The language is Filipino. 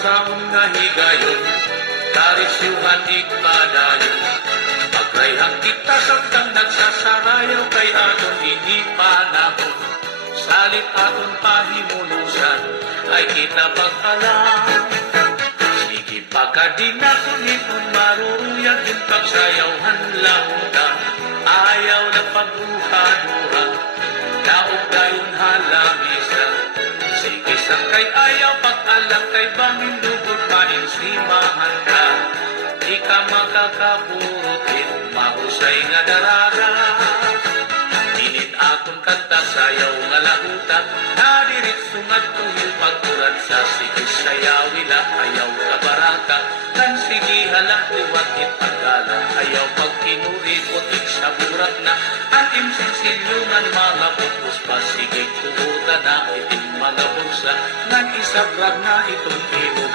saon nga higayon, karisyuhan ikpadayon. Pagrayhang kita samtang nagsasarayaw kay aton ini panahon. Salit aton pahimunusan ay kita pag-alam. Sige pagkadi na kunipon maruruyag yung pagsayawhan lang ka. Ayaw na pagbuha-duha, daog dayon halamisa. Sige kay ayaw pag-alang kay bangin lubog mainsimahan ka. Di ka makakapurutin, mahusay nga daraga. Dinit akong kanta sayaw nga lahuta, nadirit sungat tuhil pagkurat sa sige sayawila, ayaw kabaraka. Kan sige halak liwat itagala, ayaw pagkinuri putik sa burak na. Ang imsinsilyungan mga putus pa, sige kuhuta na iting mga bursa, nag isabrag na itong imuga.